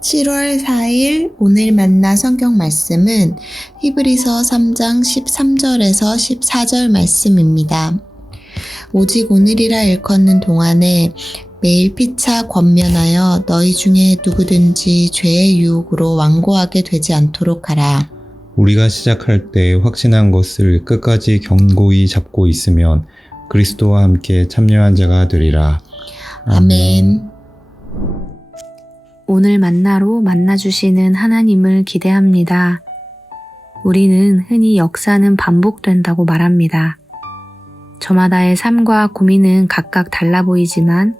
7월 4일 오늘 만나 성경 말씀은 히브리서 3장 13절에서 14절 말씀입니다. 오직 오늘이라 일컫는 동안에 매일 피차 권면하여 너희 중에 누구든지 죄의 유혹으로 완고하게 되지 않도록 하라. 우리가 시작할 때 확신한 것을 끝까지 견고히 잡고 있으면 그리스도와 함께 참여한 자가 되리라. 아멘. 오늘 만나로 만나주시는 하나님을 기대합니다. 우리는 흔히 역사는 반복된다고 말합니다. 저마다의 삶과 고민은 각각 달라 보이지만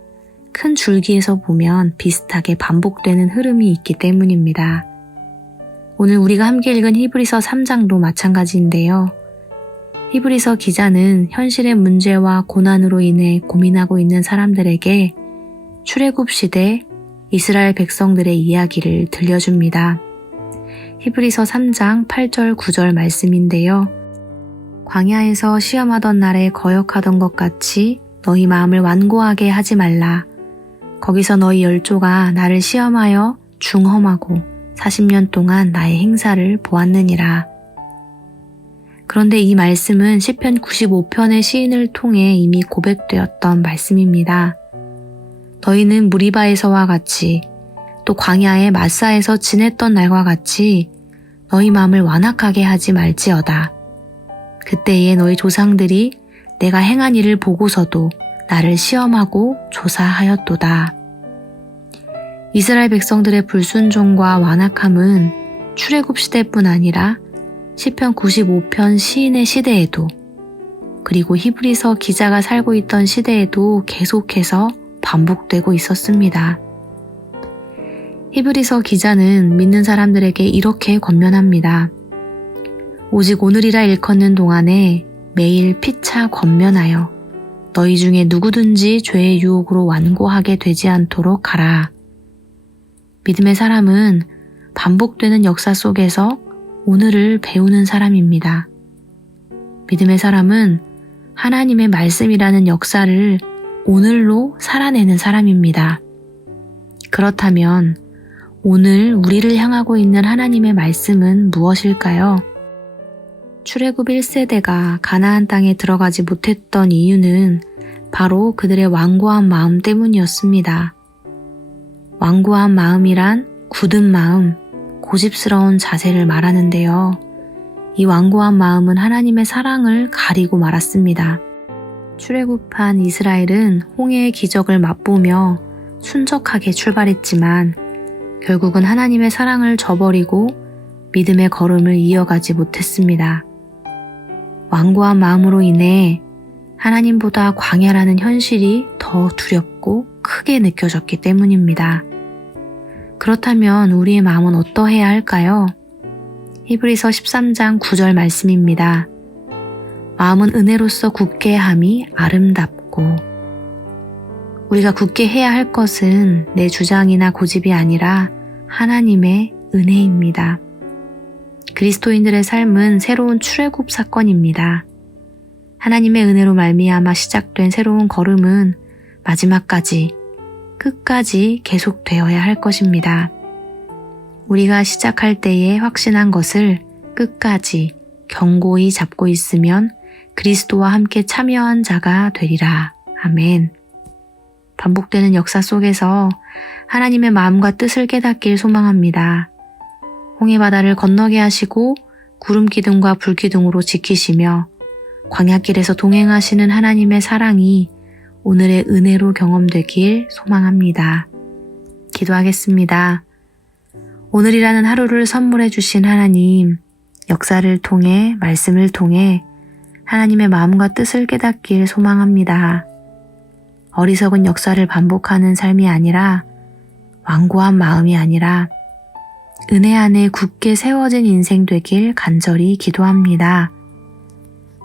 큰 줄기에서 보면 비슷하게 반복되는 흐름이 있기 때문입니다. 오늘 우리가 함께 읽은 히브리서 3장도 마찬가지인데요. 히브리서 기자는 현실의 문제와 고난으로 인해 고민하고 있는 사람들에게 출애굽 시대 이스라엘 백성들의 이야기를 들려줍니다. 히브리서 3장 8절 9절 말씀인데요. 광야에서 시험하던 날에 거역하던 것 같이 너희 마음을 완고하게 하지 말라. 거기서 너희 열조가 나를 시험하여 중험하고 40년 동안 나의 행사를 보았느니라. 그런데 이 말씀은 시편 95편의 시인을 통해 이미 고백되었던 말씀입니다. 너희는 무리바에서와 같이 또 광야의 마사에서 지냈던 날과 같이 너희 마음을 완악하게 하지 말지어다. 그때에 너희 조상들이 내가 행한 일을 보고서도 나를 시험하고 조사하였도다. 이스라엘 백성들의 불순종과 완악함은 출애굽 시대뿐 아니라 시편 95편 시인의 시대에도 그리고 히브리서 기자가 살고 있던 시대에도 계속해서 반복되고 있었습니다. 히브리서 기자는 믿는 사람들에게 이렇게 권면합니다. 오직 오늘이라 일컫는 동안에 매일 피차 권면하여 너희 중에 누구든지 죄의 유혹으로 완고하게 되지 않도록 하라. 믿음의 사람은 반복되는 역사 속에서 오늘을 배우는 사람입니다. 믿음의 사람은 하나님의 말씀이라는 역사를 오늘로 살아내는 사람입니다. 그렇다면 오늘 우리를 향하고 있는 하나님의 말씀은 무엇일까요? 출애굽 1세대가 가나안 땅에 들어가지 못했던 이유는 바로 그들의 완고한 마음 때문이었습니다. 완고한 마음이란 굳은 마음, 고집스러운 자세를 말하는데요. 이 완고한 마음은 하나님의 사랑을 가리고 말았습니다. 출애굽한 이스라엘은 홍해의 기적을 맛보며 순적하게 출발했지만 결국은 하나님의 사랑을 저버리고 믿음의 걸음을 이어가지 못했습니다. 완고한 마음으로 인해 하나님보다 광야라는 현실이 더 두렵고 크게 느껴졌기 때문입니다. 그렇다면 우리의 마음은 어떠해야 할까요? 히브리서 13장 9절 말씀입니다. 마음은 은혜로서 굳게 함이 아름답고. 우리가 굳게 해야 할 것은 내 주장이나 고집이 아니라 하나님의 은혜입니다. 그리스도인들의 삶은 새로운 출애굽 사건입니다. 하나님의 은혜로 말미암아 시작된 새로운 걸음은 마지막까지 끝까지 계속되어야 할 것입니다. 우리가 시작할 때에 확신한 것을 끝까지 견고히 잡고 있으면 그리스도와 함께 참여한 자가 되리라. 아멘. 반복되는 역사 속에서 하나님의 마음과 뜻을 깨닫길 소망합니다. 홍해바다를 건너게 하시고 구름 기둥과 불 기둥으로 지키시며 광야길에서 동행하시는 하나님의 사랑이 오늘의 은혜로 경험되길 소망합니다. 기도하겠습니다. 오늘이라는 하루를 선물해 주신 하나님, 역사를 통해 말씀을 통해 하나님의 마음과 뜻을 깨닫길 소망합니다. 어리석은 역사를 반복하는 삶이 아니라 완고한 마음이 아니라 은혜 안에 굳게 세워진 인생 되길 간절히 기도합니다.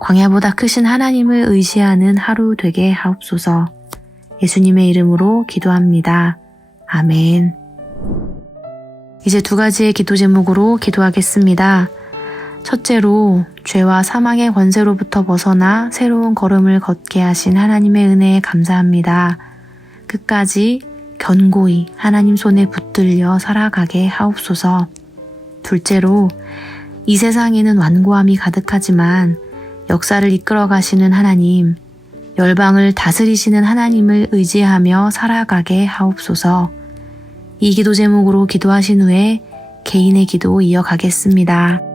광야보다 크신 하나님을 의지하는 하루 되게 하옵소서. 예수님의 이름으로 기도합니다. 아멘. 이제 두 가지의 기도 제목으로 기도하겠습니다. 첫째로 죄와 사망의 권세로부터 벗어나 새로운 걸음을 걷게 하신 하나님의 은혜에 감사합니다. 끝까지 견고히 하나님 손에 붙들려 살아가게 하옵소서. 둘째로, 이 세상에는 완고함이 가득하지만 역사를 이끌어 가시는 하나님, 열방을 다스리시는 하나님을 의지하며 살아가게 하옵소서. 이 기도 제목으로 기도하신 후에 개인의 기도 이어가겠습니다.